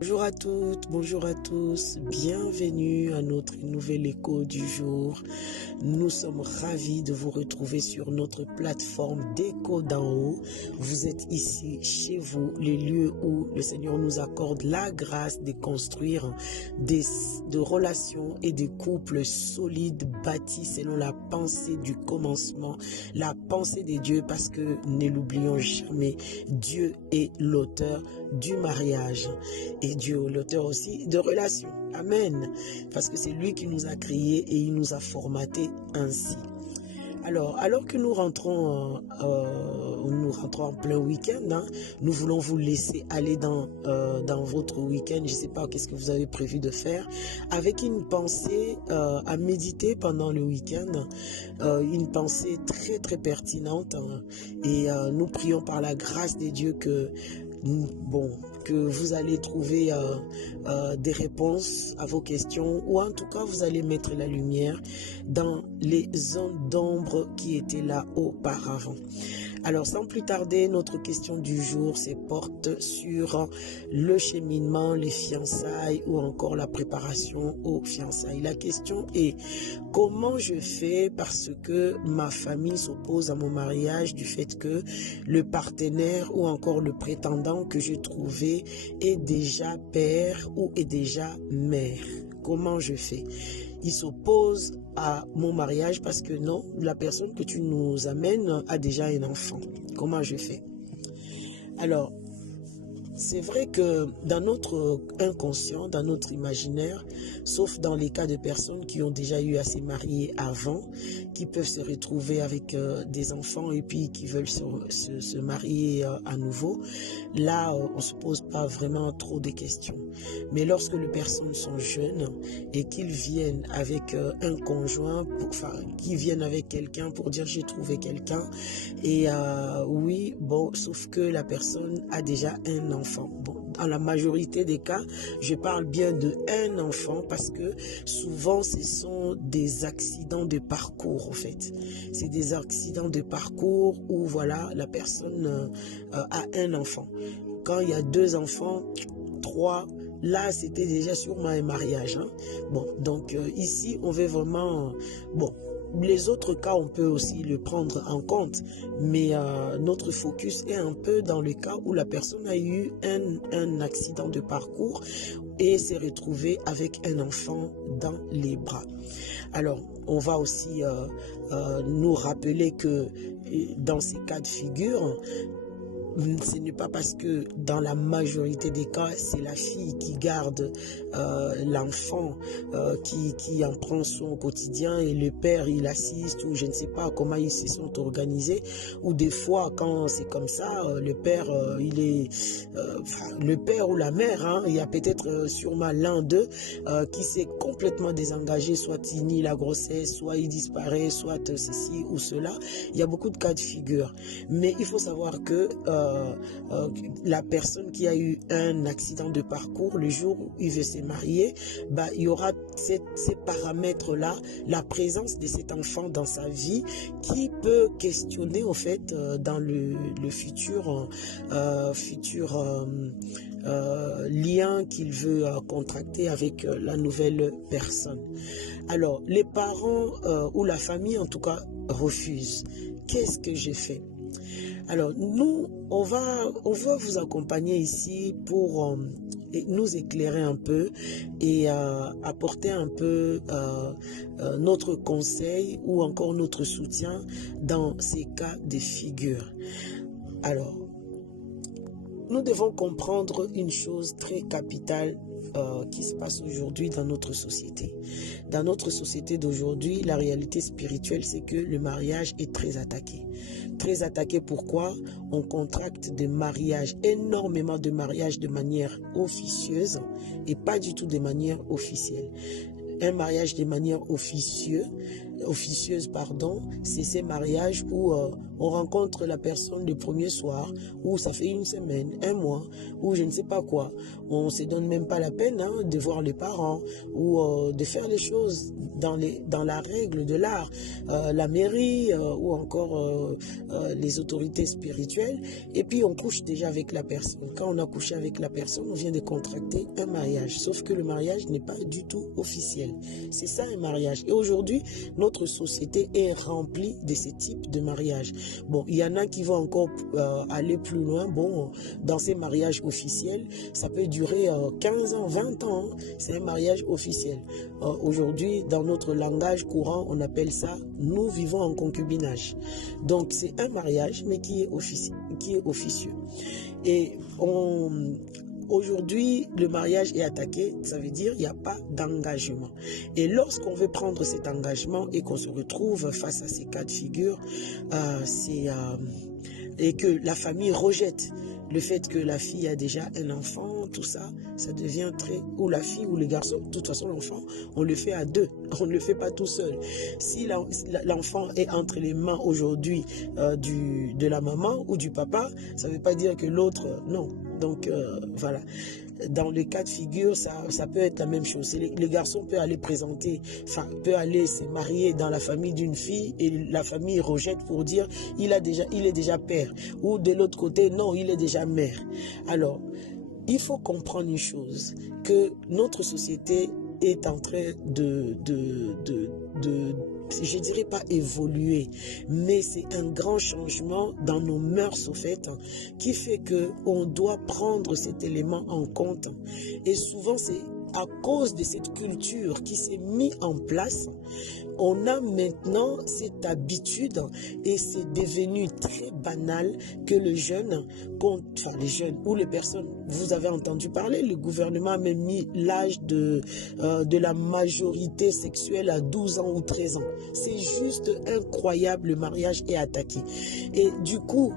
Bonjour à toutes, bonjour à tous, bienvenue à notre nouvel écho du jour. Nous sommes ravis de vous retrouver sur notre plateforme d'écho d'en haut. Vous êtes ici chez vous, les lieux où le Seigneur nous accorde la grâce de construire de relations et des couples solides bâtis selon la pensée du commencement, la pensée de Dieu, parce que ne l'oublions jamais, Dieu est l'auteur du mariage. Et Dieu est l'auteur aussi de relations. Amen. Parce que c'est lui qui nous a créés et il nous a formatés ainsi. Alors que nous rentrons en plein week-end, hein, nous voulons vous laisser aller dans votre week-end. Je ne sais pas qu'est-ce que vous avez prévu de faire, avec une pensée à méditer pendant le week-end, une pensée très très pertinente, hein, et nous prions par la grâce de Dieu que vous allez trouver des réponses à vos questions, ou en tout cas vous allez mettre la lumière dans les zones d'ombre qui étaient là auparavant. Alors sans plus tarder, notre question du jour se porte sur le cheminement, les fiançailles ou encore la préparation aux fiançailles. La question est: comment je fais parce que ma famille s'oppose à mon mariage du fait que le partenaire ou encore le prétendant que je trouvais est déjà père ou est déjà mère? Comment je fais? Il s'oppose à mon mariage parce que non, la personne que tu nous amènes a déjà un enfant. Comment je fais? Alors, c'est vrai que dans notre inconscient, dans notre imaginaire, sauf dans les cas de personnes qui ont déjà eu à se marier avant, qui peuvent se retrouver avec des enfants et puis qui veulent se marier à nouveau, là, on ne se pose pas vraiment trop de questions. Mais lorsque les personnes sont jeunes et qu'ils viennent avec un conjoint, qu'ils viennent avec quelqu'un pour dire j'ai trouvé quelqu'un, et oui, bon, sauf que la personne a déjà un enfant. Bon, dans la majorité des cas, je parle bien de un enfant parce que souvent ce sont des accidents de parcours en fait. C'est des accidents de parcours où voilà, la personne a un enfant. Quand il y a 2 enfants, 3, là c'était déjà sûrement un mariage, hein. Bon, donc ici on veut vraiment, bon, les autres cas, on peut aussi le prendre en compte, mais notre focus est un peu dans le cas où la personne a eu un accident de parcours et s'est retrouvée avec un enfant dans les bras. Alors, on va aussi nous rappeler que dans ces cas de figure, ce n'est pas parce que dans la majorité des cas, c'est la fille qui garde l'enfant, qui en prend son quotidien, et le père il assiste, ou je ne sais pas comment ils se sont organisés, ou des fois quand c'est comme ça, le père il est le père ou la mère, hein, il y a peut-être sûrement l'un d'eux qui s'est complètement désengagé, soit il nie la grossesse, soit il disparaît, soit ceci ou cela. Il y a beaucoup de cas de figure, mais il faut savoir que la personne qui a eu un accident de parcours, le jour où il veut se marier, il y aura ces paramètres-là, la présence de cet enfant dans sa vie qui peut questionner en fait dans le futur lien qu'il veut contracter avec la nouvelle personne. Alors, les parents ou la famille en tout cas refusent. Qu'est-ce que j'ai fait? Alors, nous, on va vous accompagner ici pour nous éclairer un peu et apporter un peu notre conseil ou encore notre soutien dans ces cas de figure. Alors, nous devons comprendre une chose très capitale qui se passe aujourd'hui dans notre société. Dans notre société d'aujourd'hui, la réalité spirituelle, c'est que le mariage est très attaqué. Très attaqué, pourquoi? On contracte des mariages, énormément de mariages de manière officieuse et pas du tout de manière officielle. Un mariage de manière officieuse, officieuse, pardon, c'est ces mariages où on rencontre la personne le premier soir, où ça fait une semaine, un mois, ou je ne sais pas quoi. On ne se donne même pas la peine de voir les parents ou de faire les choses dans la règle de l'art. La mairie ou encore les autorités spirituelles. Et puis on couche déjà avec la personne. Quand on a couché avec la personne, on vient de contracter un mariage. Sauf que le mariage n'est pas du tout officiel. C'est ça un mariage. Et aujourd'hui, notre société est remplie de ces types de mariages. Bon, il y en a qui vont encore aller plus loin. Bon, dans ces mariages officiels, ça peut durer 15 ans, 20 ans. C'est un mariage officiel. Aujourd'hui, dans notre langage courant, on appelle ça « nous vivons en concubinage ». Donc, c'est un mariage, mais qui est officieux. Et aujourd'hui, le mariage est attaqué, ça veut dire qu'il n'y a pas d'engagement. Et lorsqu'on veut prendre cet engagement et qu'on se retrouve face à ces cas de figure, et que la famille rejette le fait que la fille a déjà un enfant, tout ça, ça devient très... Ou la fille ou le garçon, de toute façon l'enfant, on le fait à deux, on ne le fait pas tout seul. Si l'enfant est entre les mains aujourd'hui de la maman ou du papa, ça ne veut pas dire que l'autre, non. Donc voilà. Dans le cas de figure, ça peut être la même chose. Le garçon peut aller peut aller se marier dans la famille d'une fille et la famille rejette pour dire il est déjà père. Ou de l'autre côté, non, il est déjà mère. Alors, il faut comprendre une chose, que notre société est en train je dirais pas évoluer, mais c'est un grand changement dans nos mœurs au fait, qui fait que on doit prendre cet élément en compte. Et souvent c'est à cause de cette culture qui s'est mise en place, on a maintenant cette habitude et c'est devenu très banal que les jeunes ou les personnes, vous avez entendu parler, le gouvernement a même mis l'âge de la majorité sexuelle à 12 ans ou 13 ans. C'est juste incroyable, le mariage est attaqué. Et du coup,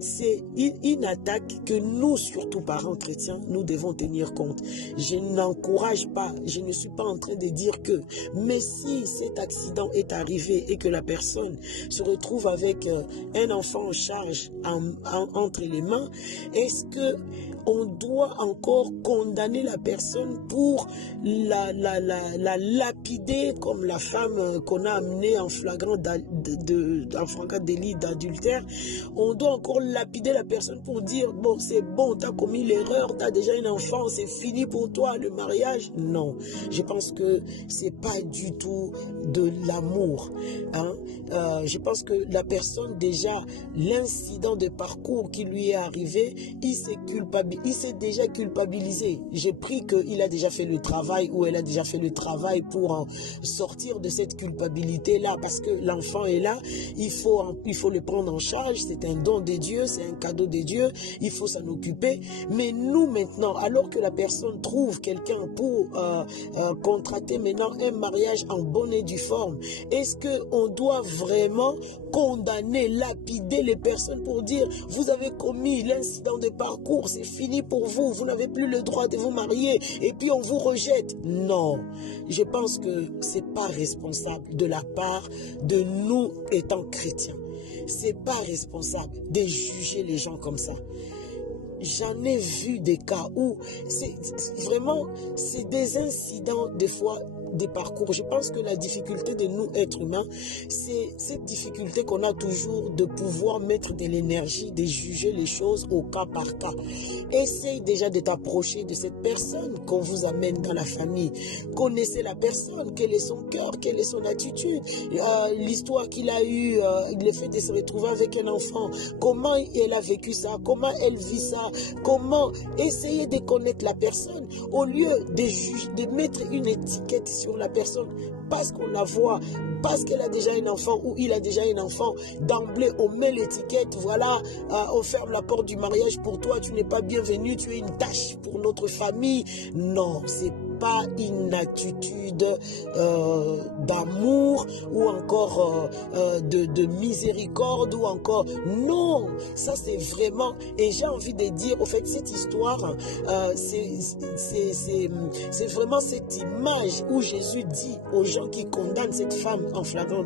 c'est une attaque que nous, surtout parents chrétiens, nous devons tenir compte. Je n'encourage pas, je ne suis pas en train de dire que, mais si cet accident est arrivé et que la personne se retrouve avec un enfant en charge entre les mains, est-ce que on doit encore condamner la personne pour la lapider comme la femme qu'on a amenée en flagrant délit d'adultère? On doit encore lapider la personne pour dire bon, c'est bon, tu as commis l'erreur, tu as déjà un enfant, c'est fini pour toi le mariage? Non, je pense que c'est pas du tout de l'amour, hein? Je pense que la personne, déjà l'incident de parcours qui lui est arrivé, il s'est déjà culpabilisé. J'ai pris qu'il a déjà fait le travail ou elle a déjà fait le travail pour sortir de cette culpabilité là, parce que l'enfant est là, il faut le prendre en charge, c'est un don de Dieu, c'est un cadeau de Dieu, il faut s'en occuper. Mais nous maintenant, alors que la personne trouve quelqu'un pour contracter maintenant un mariage en bonne et due forme, est-ce qu'on doit vraiment condamner, lapider les personnes pour dire vous avez commis l'incident de parcours, c'est fini pour vous, vous n'avez plus le droit de vous marier et puis on vous rejette? Non, je pense que c'est pas responsable de la part de nous étant chrétiens. C'est pas responsable de juger les gens comme ça. J'en ai vu des cas où c'est des incidents des fois des parcours. Je pense que la difficulté de nous, êtres humains, c'est cette difficulté qu'on a toujours de pouvoir mettre de l'énergie, de juger les choses au cas par cas. Essaye déjà de t'approcher de cette personne qu'on vous amène dans la famille. Connaissez la personne, quel est son cœur, quelle est son attitude, l'histoire qu'il a eue, le fait de se retrouver avec un enfant, comment elle a vécu ça, comment elle vit ça, comment essayer de connaître la personne au lieu de juger, de mettre une étiquette sur la personne parce qu'on la voit, parce qu'elle a déjà un enfant ou il a déjà un enfant. D'emblée, on met l'étiquette, voilà, on ferme la porte du mariage pour toi, tu n'es pas bienvenu, tu es une tâche pour notre famille. Non, c'est pas une attitude d'amour ou encore de miséricorde ou encore... Non, ça c'est vraiment... Et j'ai envie de dire, au fait, cette histoire, c'est vraiment cette image où Jésus dit aux gens qui condamnent cette femme en flagrant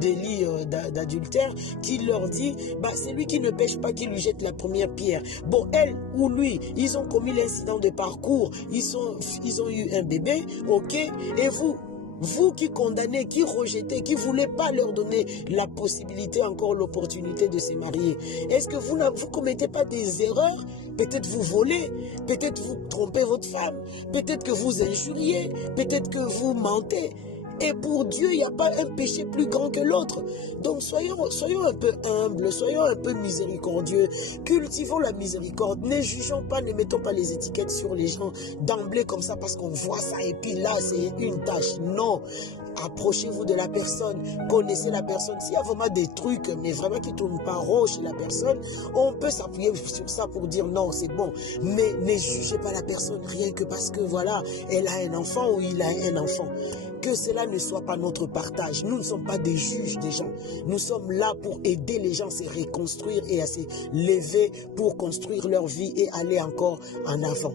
délit d'adultère, qui leur dit, bah, c'est lui qui ne pêche pas, qui lui jette la première pierre. Bon, elle ou lui, ils ont commis l'incident de parcours, ils ont eu un bébé, ok, et vous qui condamnez, qui rejetez, qui ne voulez pas leur donner la possibilité, encore l'opportunité de se marier, est-ce que vous ne commettez pas des erreurs? Peut-être vous volez, peut-être vous trompez votre femme, peut-être que vous injuriez, peut-être que vous mentez. Et pour Dieu, il n'y a pas un péché plus grand que l'autre. Donc soyons un peu humbles, soyons un peu miséricordieux, cultivons la miséricorde, ne jugeons pas, ne mettons pas les étiquettes sur les gens d'emblée comme ça parce qu'on voit ça et puis là c'est une tâche. Non, approchez-vous de la personne, connaissez la personne. S'il y a vraiment des trucs, mais vraiment qui ne tournent pas rond chez la personne, on peut s'appuyer sur ça pour dire non, c'est bon. Mais ne jugez pas la personne rien que parce que voilà, elle a un enfant ou il a un enfant. Que cela ne soit pas notre partage. Nous ne sommes pas des juges des gens. Nous sommes là pour aider les gens à se reconstruire et à se lever pour construire leur vie et aller encore en avant.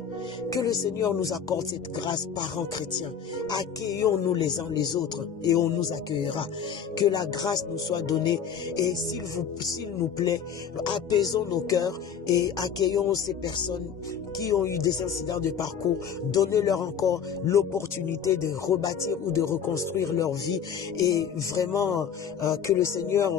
Que le Seigneur nous accorde cette grâce, parents chrétiens. Accueillons-nous les uns les autres et on nous accueillera. Que la grâce nous soit donnée et s'il nous plaît, apaisons nos cœurs et accueillons ces personnes qui ont eu des incidents de parcours, donnez-leur encore l'opportunité de rebâtir ou de reconstruire leur vie et vraiment que le Seigneur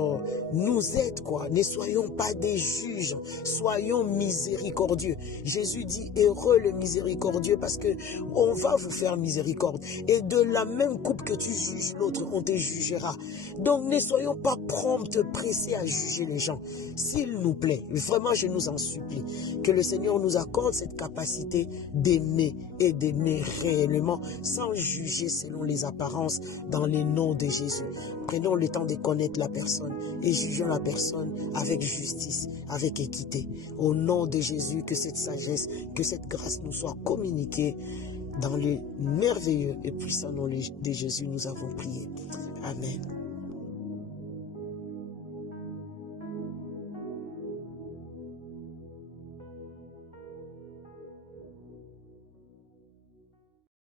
nous aide, quoi. Ne soyons pas des juges, soyons miséricordieux. Jésus dit, heureux le miséricordieux parce que on va vous faire miséricorde et de la même coupe que tu juges l'autre, on te jugera. Donc ne soyons pas promptes, pressés à juger les gens. S'il nous plaît, vraiment je nous en supplie, que le Seigneur nous accorde cette capacité d'aimer et d'aimer réellement sans juger selon les apparences dans les noms de Jésus. Prenons le temps de connaître la personne et jugeons la personne avec justice, avec équité. Au nom de Jésus, que cette sagesse, que cette grâce nous soit communiquée dans le merveilleux et puissant nom de Jésus, nous avons prié. Amen.